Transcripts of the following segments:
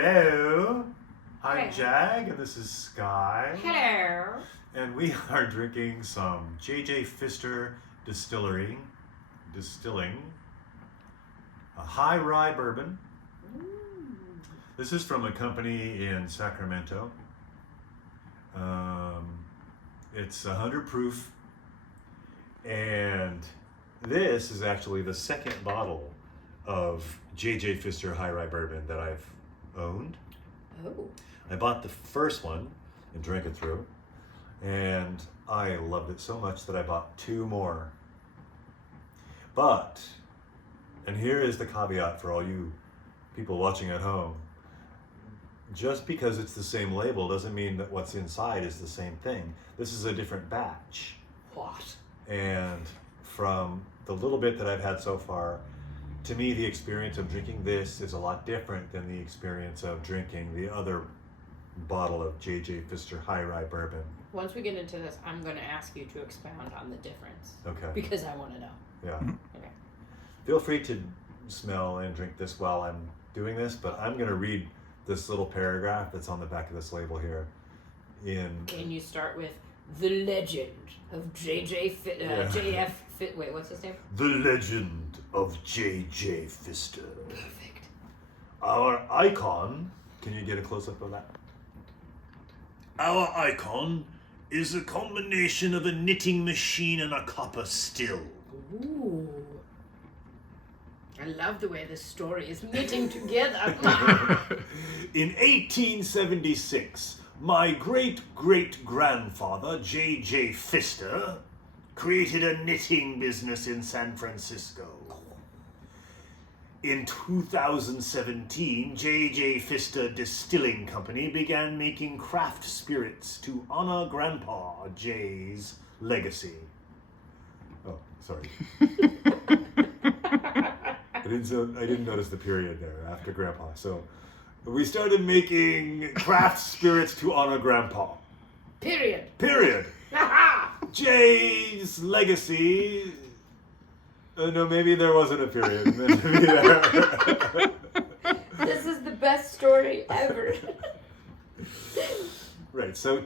Hello. I'm Hello. Jag, and this is Skye. Hello. And we are drinking some J.J. Pfister distilling a high rye bourbon. This is from a company in Sacramento. It's 100 proof, and this is actually the second bottle of J.J. Pfister high rye bourbon that I've owned. Oh. I bought the first one and drank it through, and I loved it so much that I bought two more. But, and here is the caveat for all you people watching at home, just because it's the same label doesn't mean that what's inside is the same thing. This is a different batch. What? And from the little bit that I've had so far, to me the experience of drinking this is a lot different than the experience of drinking the other bottle of J.J. Pfister high rye bourbon. Once we get into this, I'm going to ask you to expound on the difference. Okay. Because I want to know. Yeah. Okay. Feel free to smell and drink this while I'm doing this, but I'm going to read this little paragraph that's on the back of this label here. Can you start with the legend of JF Fit? Wait, what's his name? The legend of J.J. Pfister. Perfect. Our icon. Can you get a close up of that? Our icon is a combination of a knitting machine and a copper still. Ooh. I love the way this story is knitting together. In 1876, my great-great-grandfather, J.J. Pfister, created a knitting business in San Francisco. In 2017, J.J. Pfister Distilling Company began making craft spirits to honor Grandpa Jay's legacy. Oh, sorry. I didn't notice the period there after Grandpa. So we started making craft spirits to honor Grandpa. Period. Jay's legacy. No, maybe there wasn't a period. This is the best story ever. Right, so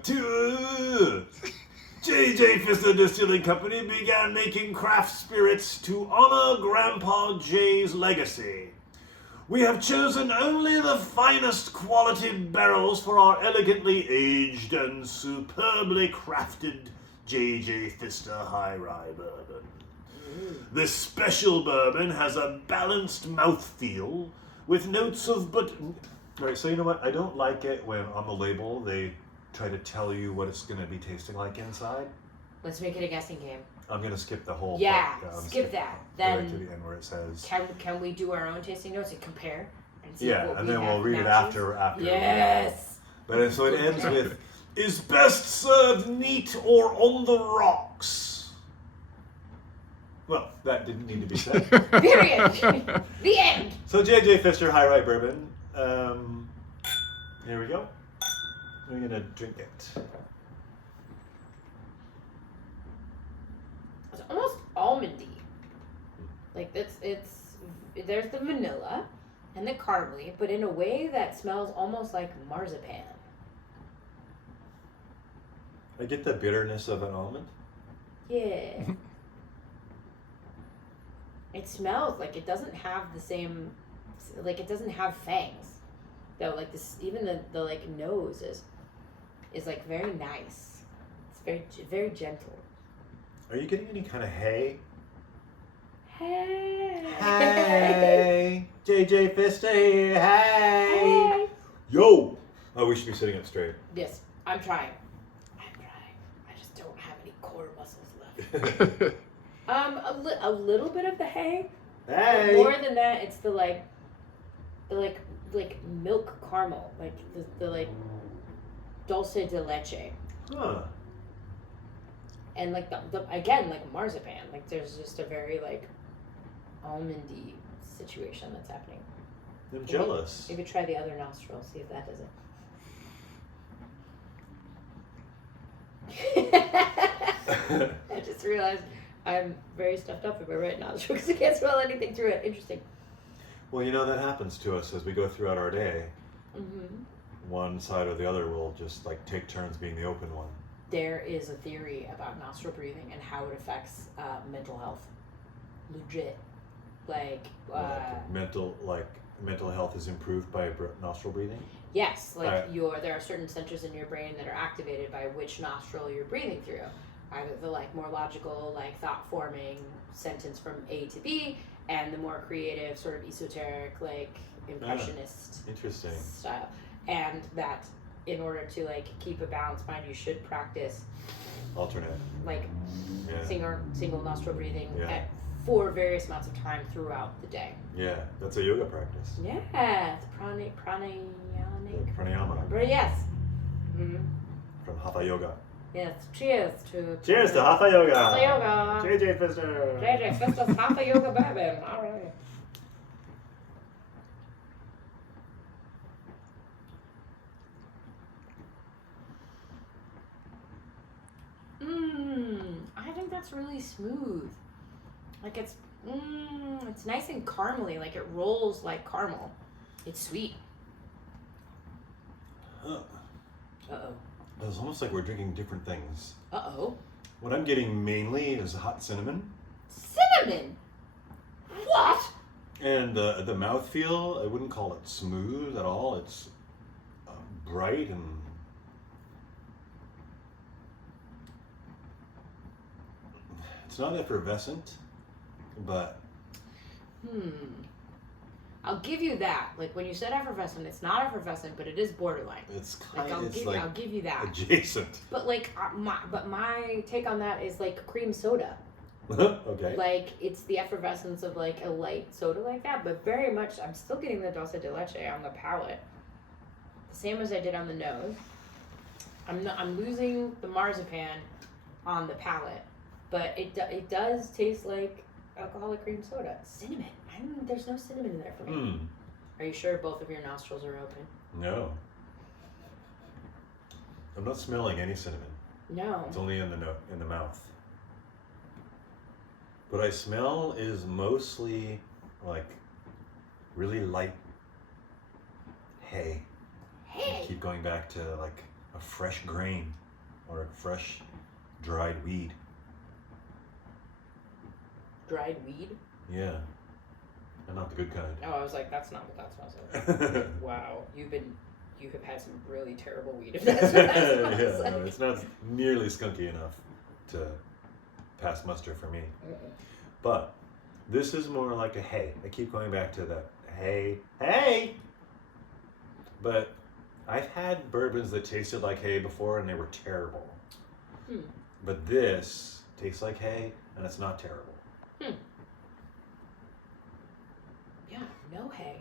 J.J. Pfister Distilling Company began making craft spirits to honor Grandpa Jay's legacy. We have chosen only the finest quality barrels for our elegantly aged and superbly crafted J.J. Pfister High Rye Bourbon. This special bourbon has a balanced mouthfeel with notes of Alright, so you know what? I don't like it when on the label they try to tell you what it's going to be tasting like inside. Let's make it a guessing game. I'm going to skip the whole Yeah, part. skip that. Right Then to the end where it says... Can we do our own tasting notes and compare? And see Yeah, what and we then have we'll read it matches? after. Yes! But so it ends with, is best served neat or on the rocks? Well, that didn't need to be said. Period! The end! So J.J. Pfister High Rye Bourbon. Here we go. We're going to drink it. It's almost almondy. Like there's the vanilla and the caramely, but in a way that smells almost like marzipan. I get the bitterness of an almond. Yeah. It smells like it doesn't have the same, like it doesn't have fangs. Though, like this, even the like nose is like very nice. It's very gentle. Are you getting any kind of hay? Hey. Hey, J.J. Pfister here. Hey. Yo. Oh, we should be sitting up straight. Yes, I'm trying. I just don't have any core muscles left. A little bit of the hay. Hey. More than that, it's the milk caramel, like the like dulce de leche. Huh. And like the again, like marzipan, like there's just a very like almondy situation that's happening. I'm jealous. Maybe try the other nostril, see if that does it. I just realized I'm very stuffed up in my right nostril because I can't smell anything through it. Interesting. Well, you know, that happens to us as we go throughout our day. one side or the other will just like take turns being the open one. There is a theory about nostril breathing and how it affects mental health. Legit. Mental health is improved by nostril breathing? Yes, there are certain centers in your brain that are activated by which nostril you're breathing through. Either the more logical, thought forming sentence from A to B, and the more creative, sort of esoteric, impressionist interesting style. And that in order to keep a balanced mind, you should practice alternate single nostril breathing Yeah. for various amounts of time throughout the day. Yeah, that's a yoga practice. Yeah, it's Pranayama. But yes. Mm-hmm. From Hatha Yoga. Yes, cheers to Hatha Yoga. Hatha Yoga. JJ Pfister. JJ Pfister's Hatha Yoga bourbon. All right. I think that's really smooth. It's nice and caramely. It rolls like caramel. It's sweet. Uh-oh. It's almost like we're drinking different things. Uh-oh. What I'm getting mainly is hot cinnamon. Cinnamon? What? And the mouthfeel, I wouldn't call it smooth at all. It's bright and it's not effervescent, but I'll give you that. When you said effervescent, it's not effervescent, but it is borderline. it's I'll give you that. adjacent. But my take on that is cream soda. Okay. It's the effervescence of a light soda like that, but very much I'm still getting the dulce de leche on the palate. The same as I did on the nose. I'm losing the marzipan on the palate, but it does taste like alcoholic cream soda. Cinnamon. There's no cinnamon in there for me. Are you sure both of your nostrils are open? No. I'm not smelling any cinnamon. No. It's only in the mouth. What I smell is mostly really light hay. Hey. I keep going back to a fresh grain or a fresh dried weed. Dried weed? Yeah. And not the good kind. Oh, I was like, that's not what that smells like. Wow, you have had some really terrible weed. If that's what that smells like. No, it's not nearly skunky enough to pass muster for me. But this is more like a hay. I keep going back to that hay. But I've had bourbons that tasted like hay before and they were terrible. But this tastes like hay and it's not terrible. Yeah, no hay.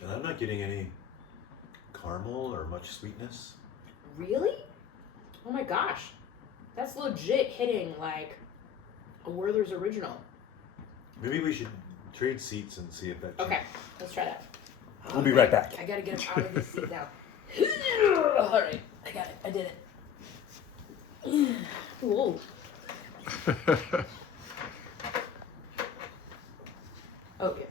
And I'm not getting any caramel or much sweetness. Really? Oh my gosh. That's legit hitting a Werther's original. Maybe we should trade seats and see if that Okay, let's try that. We'll be right back. I gotta get up out of this seat now. Alright, I got it. I did it. Whoa. Okay.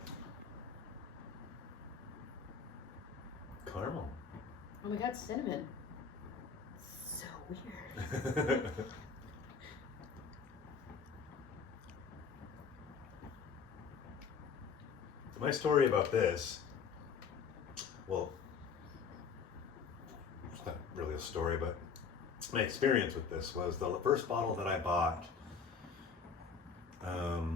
Caramel. Oh my god, cinnamon. So weird. My story about this, well, it's not really a story, but my experience with this was the first bottle that I bought it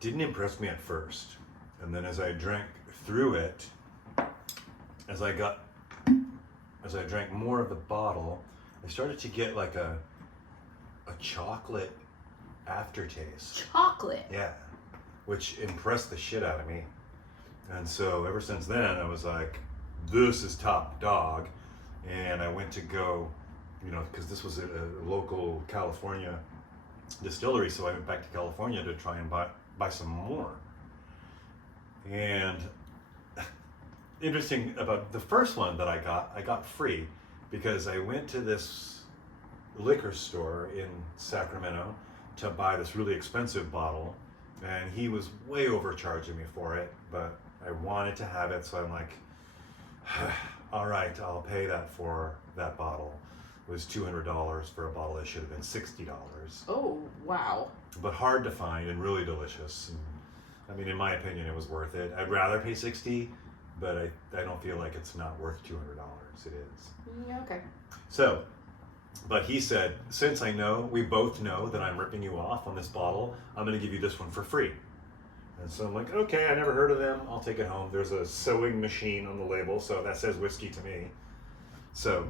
didn't impress me at first. And then as I drank through it, as I drank more of the bottle, I started to get a chocolate aftertaste. Chocolate? Yeah. Which impressed the shit out of me. And so ever since then, I was like, this is top dog. And I went to go, because this was a local California distillery, so I went back to California to try and buy some more. And interesting about the first one that I got free because I went to this liquor store in Sacramento to buy this really expensive bottle. and he was way overcharging me for it, but I wanted to have it, so I'm like, all right, I'll pay that for that bottle. It was $200 for a bottle that should have been $60. Oh, wow. But hard to find and really delicious. And, I mean, in my opinion, it was worth it. I'd rather pay $60, but I don't feel like it's not worth $200. It is. Yeah, okay. So, but he said, since we both know that I'm ripping you off on this bottle, I'm going to give you this one for free. And so I'm like, okay, I never heard of them. I'll take it home. There's a sewing machine on the label, so that says whiskey to me. So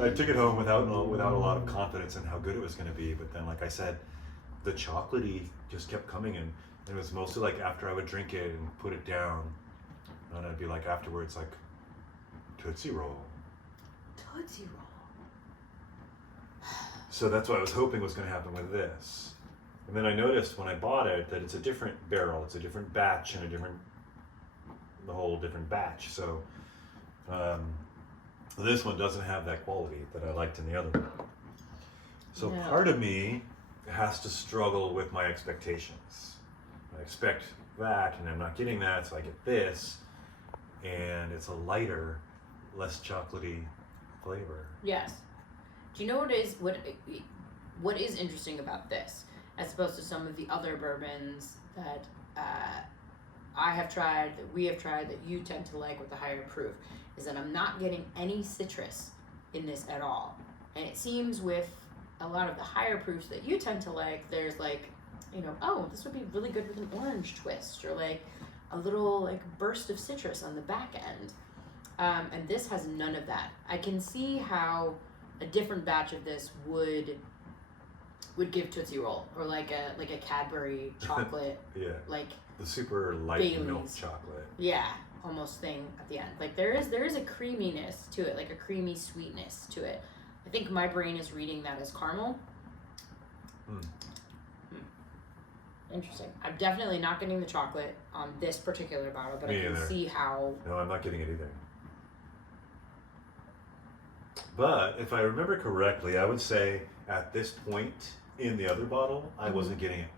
I took it home without a lot of confidence in how good it was going to be. But then, like I said, the chocolatey just kept coming in. And it was mostly like after I would drink it and put it down, and I'd be like afterwards, like, Tootsie Roll. Tootsie Roll. So that's what I was hoping was going to happen with this. And then I noticed when I bought it that it's a different barrel, it's a different batch, and the whole different batch. So this one doesn't have that quality that I liked in the other one. So No. part of me has to struggle with my expectations. I expect that, and I'm not getting that, so I get this, and it's a lighter, less chocolatey flavor. Yes. Do you know what is interesting about this, as opposed to some of the other bourbons that I have tried, that we have tried, that you tend to like with the higher proof, is that I'm not getting any citrus in this at all. And it seems with a lot of the higher proofs that you tend to like, there's like, oh, this would be really good with an orange twist, or like a little like burst of citrus on the back end. And this has none of that. I can see how a different batch of this would give Tootsie Roll, or like a Cadbury chocolate, Yeah. like The super light Bailey's. milk chocolate. yeah, almost thing at the end. Like there is a creaminess to it, like a creamy sweetness to it. I think my brain is reading that as caramel. Interesting. I'm definitely not getting the chocolate on this particular bottle, but Me I can either. see how. No, I'm not getting it either. But if I remember correctly, I would say at this point in the other bottle, I wasn't getting it.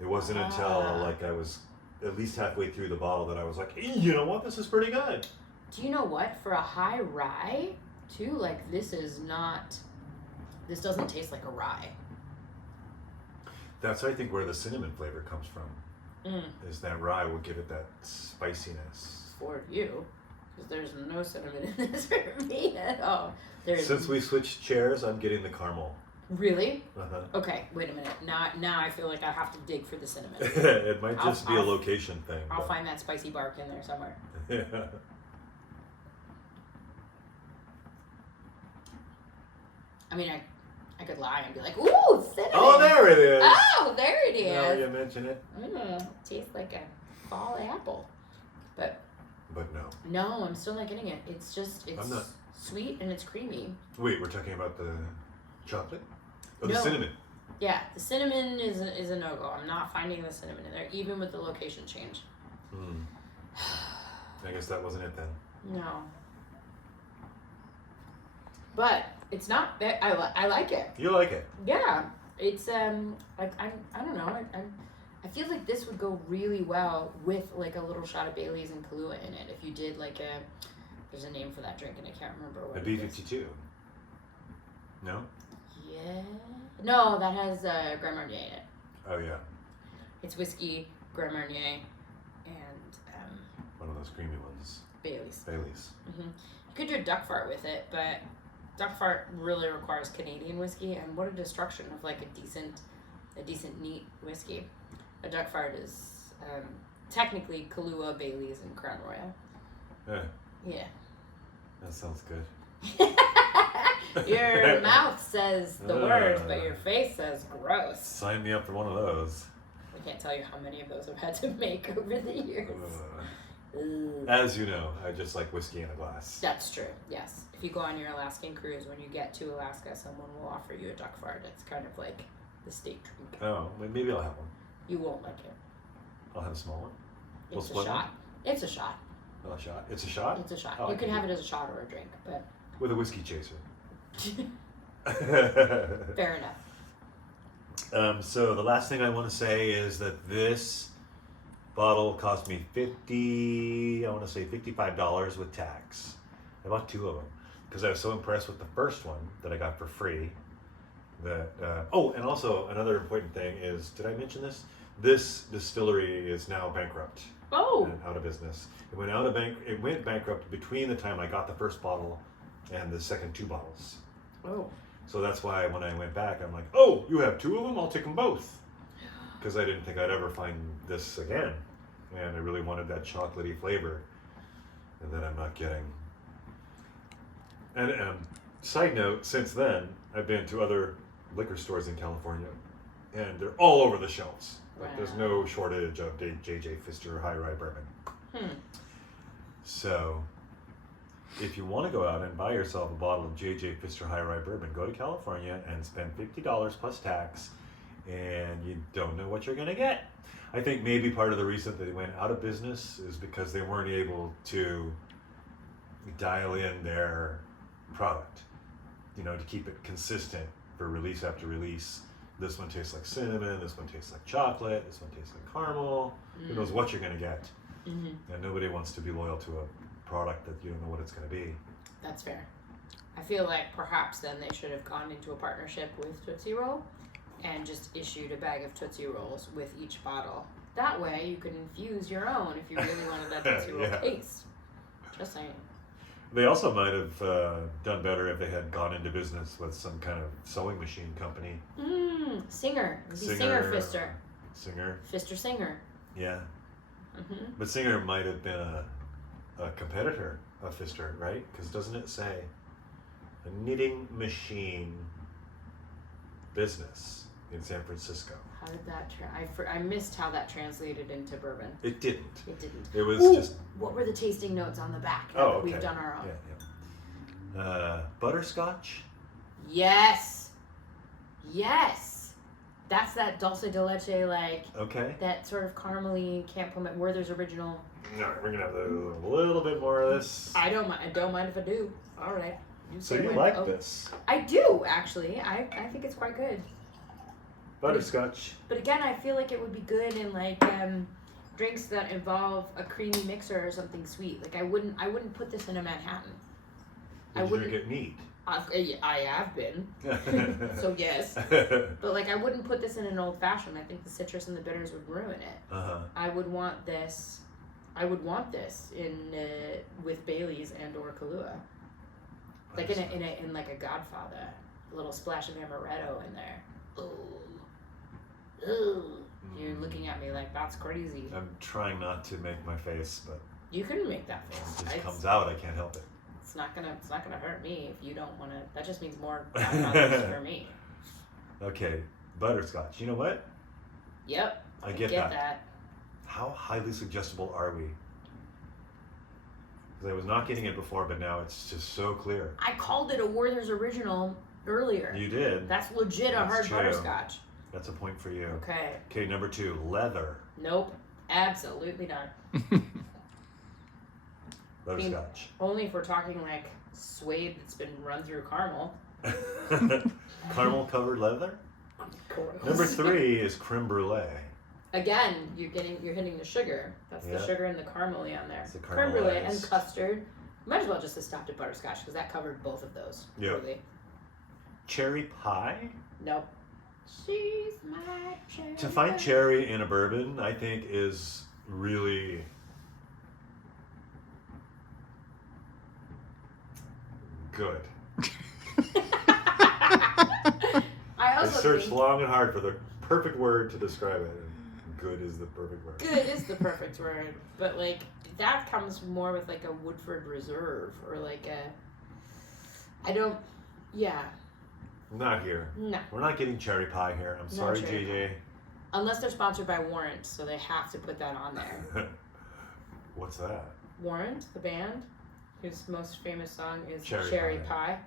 It wasn't until like I was at least halfway through the bottle that I was like, hey, you know what? This is pretty good. Do you know what? For a high rye, too, like this doesn't taste like a rye. That's, I think, where the cinnamon flavor comes from. Is that rye will give it that spiciness. For you, because there's no cinnamon in this for me at all. Since we switched chairs, I'm getting the caramel. Really? Uh-huh. Okay, wait a minute. Now I feel like I have to dig for the cinnamon. It might just be a location thing. I'll find that spicy bark in there somewhere. Yeah. I mean, I could lie and be like, ooh, cinnamon. Oh, there it is. Oh, there it is. Now you mention it. Tastes like a fall apple. But no. I'm still not getting it. It's sweet and it's creamy. Wait, we're talking about the chocolate? Oh, the No. cinnamon. Yeah, the cinnamon is a no-go. I'm not finding the cinnamon in there, even with the location change. I guess that wasn't it then. No. But it's not that I like it. You like it? Yeah, it's I don't know. I feel like this would go really well with like a little shot of Bailey's and Kahlua in it. If you did like there's a name for that drink and I can't remember what A it is. B52. No? Yeah. No, that has Grand Marnier in it. Oh yeah. It's whiskey, Grand Marnier, and One of those creamy ones. Bailey's. Bailey's. You could do a duck fart with it, but duck fart really requires Canadian whiskey, and what a destruction of like a decent neat whiskey. A duck fart is technically Kahlua, Bailey's, and Crown Royal. Yeah. That sounds good. Your mouth says the word, but your face says gross. Sign me up for one of those. I can't tell you how many of those I've had to make over the years. As you know, I just like whiskey in a glass. That's true, yes. If you go on your Alaskan cruise, when you get to Alaska, someone will offer you a duck fart. It's kind of like the state drink. Oh, maybe I'll have one. You won't like it. I'll have a small one. We'll It's a split shot. one? It's a shot. Oh, a shot? It's a shot? It's a shot. Oh, You I can can have do it as a shot or a drink, but With a whiskey chaser. fair enough. So the last thing I want to say is that this bottle cost me $55 with tax. I bought 2 of them because I was so impressed with the first one that I got for free. That and also another important thing is, did I mention this? This distillery is now bankrupt. Oh. And out of business. It went bankrupt between the time I got the first bottle and the second 2 bottles. Oh. So that's why when I went back, I'm like, oh, you have 2 of them? I'll take them both. Because I didn't think I'd ever find this again. And I really wanted that chocolatey flavor that I'm not getting. And side note, since then, I've been to other liquor stores in California, and they're all over the shelves. Like, there's no shortage of J.J. Pfister High Rye Bourbon. So, if you want to go out and buy yourself a bottle of J.J. Pfister High Rye Bourbon, go to California and spend $50 plus tax, and you don't know what you're going to get. I think maybe part of the reason that they went out of business is because they weren't able to dial in their product, to keep it consistent for release after release. This one tastes like cinnamon, this one tastes like chocolate, this one tastes like caramel. Who knows what you're going to get? And nobody wants to be loyal to a product that you don't know what it's going to be. That's fair. I feel like perhaps then they should have gone into a partnership with Tootsie Roll and just issued a bag of Tootsie Rolls with each bottle. That way you could infuse your own if you really wanted that Tootsie Roll taste. Just saying. They also might have done better if they had gone into business with some kind of sewing machine company. Singer. It'd be Singer Pfister. Singer. Pfister Singer. Yeah. But Singer might have been a competitor of Pfister, right? Because doesn't it say a knitting machine business in San Francisco? How did that I missed how that translated into bourbon. It didn't. It didn't. It was just... What were the tasting notes on the back? Okay. We've done our own. Yeah. Butterscotch? Yes. That's that dulce de leche, okay. That sort of caramely Camp Werther's Original. All right, we're going to have a little bit more of this. I don't mind if I do. All right. So you like this? I do, actually. I think it's quite good. Butterscotch. But again, I feel like it would be good in drinks that involve a creamy mixer or something sweet. I wouldn't put this in a Manhattan. Would you drink it neat? I have been. So yes. But I wouldn't put this in an old fashioned. I think the citrus and the bitters would ruin it. I would want this in with Bailey's and or Kahlua. In a Godfather. A little splash of amaretto in there. Ooh. You're looking at me like that's crazy. I'm trying not to make my face, but you can make that face. It just comes out. I can't help it. It's not gonna hurt me if you don't want to. That just means more Godfathers for me. Okay, butterscotch. You know what? Yep. I get that. How highly suggestible are we? Because I was not getting it before, but now it's just so clear. I called it a Werther's Original earlier. You did. That's legit a hard butterscotch. That's a point for you. Okay. Okay, number 2, leather. Nope. Absolutely not. Butterscotch. Only if we're talking suede that's been run through caramel. Caramel covered leather? Gross. Number 3 is creme brulee. Again, you're hitting the sugar. That's the sugar and the caramely on there. It's the creme brulee and custard. Might as well just have stopped at butterscotch because that covered both of those. Yeah. Really. Cherry pie? Nope. She's my cherry. To find cherry in a bourbon, I think, is really good. I searched long and hard for the perfect word to describe it. Good is the perfect word. Good is the perfect word, but that comes more with a Woodford Reserve or Not here. No. We're not getting cherry pie here. I'm sorry, JJ. Unless they're sponsored by Warrant, so they have to put that on there. What's that? Warrant, the band, whose most famous song is Cherry Pie.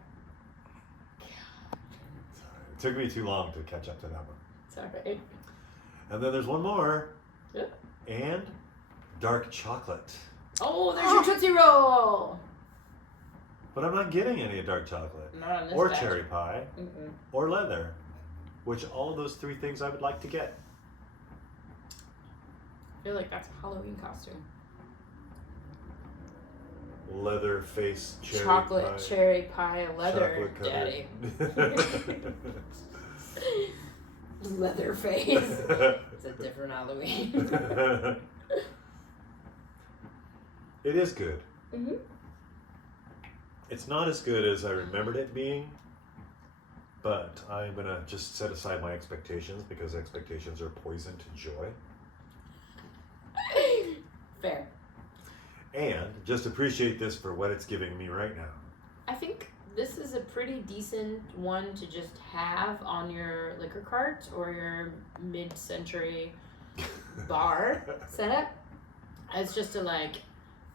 It took me too long to catch up to that one. It's alright. And then there's one more. Yep. And dark chocolate. Oh, there's your Tootsie Roll! But I'm not getting any dark chocolate. Not on this or batch. cherry pie. Mm-mm. Or leather. which all of those 3 things I would like to get. I feel like that's a Halloween costume. Leatherface cherry Chocolate pie. cherry pie leather Chocolate daddy. Leatherface. It's a different Halloween. It is good. Mm-hmm. It's not as good as I remembered it being, but I'm going to just set aside my expectations because expectations are poison to joy. Fair. And just appreciate this for what it's giving me right now. I think this is a pretty decent one to just have on your liquor cart or your mid-century bar setup as just a like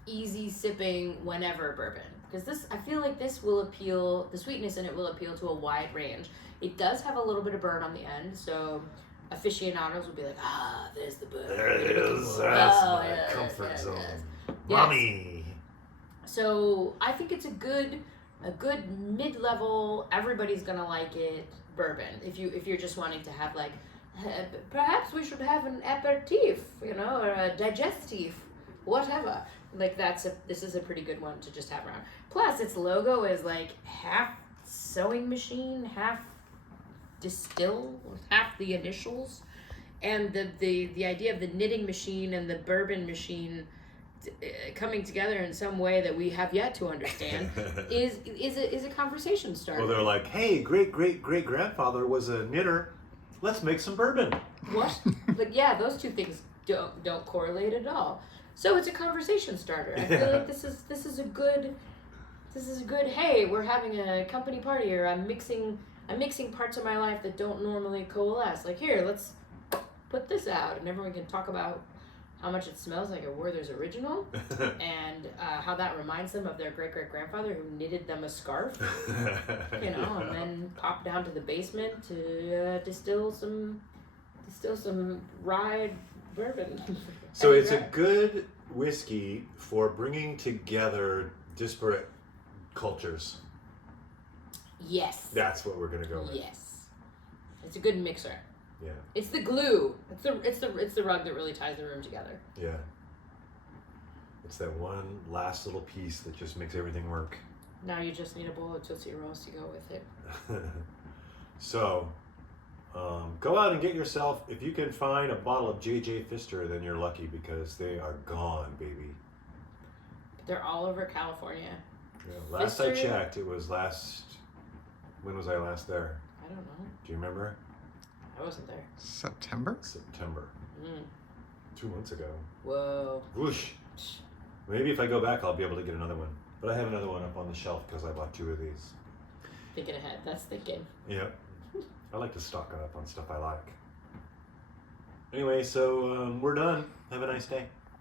easy sipping whenever bourbon. Because this, I feel like this will appeal, the sweetness in it will appeal to a wide range. It does have a little bit of burn on the end, so aficionados will be like, there's the burn. There it is. That's my comfort zone. Yes. Mommy. So I think it's a good mid-level, everybody's gonna like it bourbon. If you're just wanting to have like, perhaps we should have an aperitif, or a digestif, whatever. Like this is a pretty good one to just have around. Plus its logo is like half sewing machine, half distill, half the initials, and the idea of the knitting machine and the bourbon machine coming together in some way that we have yet to understand is a conversation starter. Well, they're like, hey, great-great-great-grandfather was a knitter. Let's make some bourbon. What? But yeah, those two things don't correlate at all. So it's a conversation starter. I feel like this is a good. Hey, we're having a company party, or I'm mixing parts of my life that don't normally coalesce. Like, here, let's put this out, and everyone can talk about how much it smells like a Werther's Original, and how that reminds them of their great-great-grandfather who knitted them a scarf, and then pop down to the basement to distill some rye bourbon. So it's a good whiskey for bringing together disparate cultures. Yes. That's what we're gonna go with. Yes. It's a good mixer. Yeah. It's the glue. It's the rug that really ties the room together. Yeah. It's that one last little piece that just makes everything work. Now you just need a bowl of Tootsie Rolls to go with it. So, go out and get yourself, if you can find a bottle of J.J. Pfister, then you're lucky because they are gone, baby. They're all over California. Yeah, last I checked, it was when was I last there? I don't know. Do you remember? I wasn't there. September? September. 2 months ago. Whoa. Whoosh. Maybe if I go back, I'll be able to get another one. But I have another one up on the shelf because I bought 2 of these. Thinking ahead. That's thinking. Yeah. I like to stock up on stuff I like. Anyway, so we're done. Have a nice day.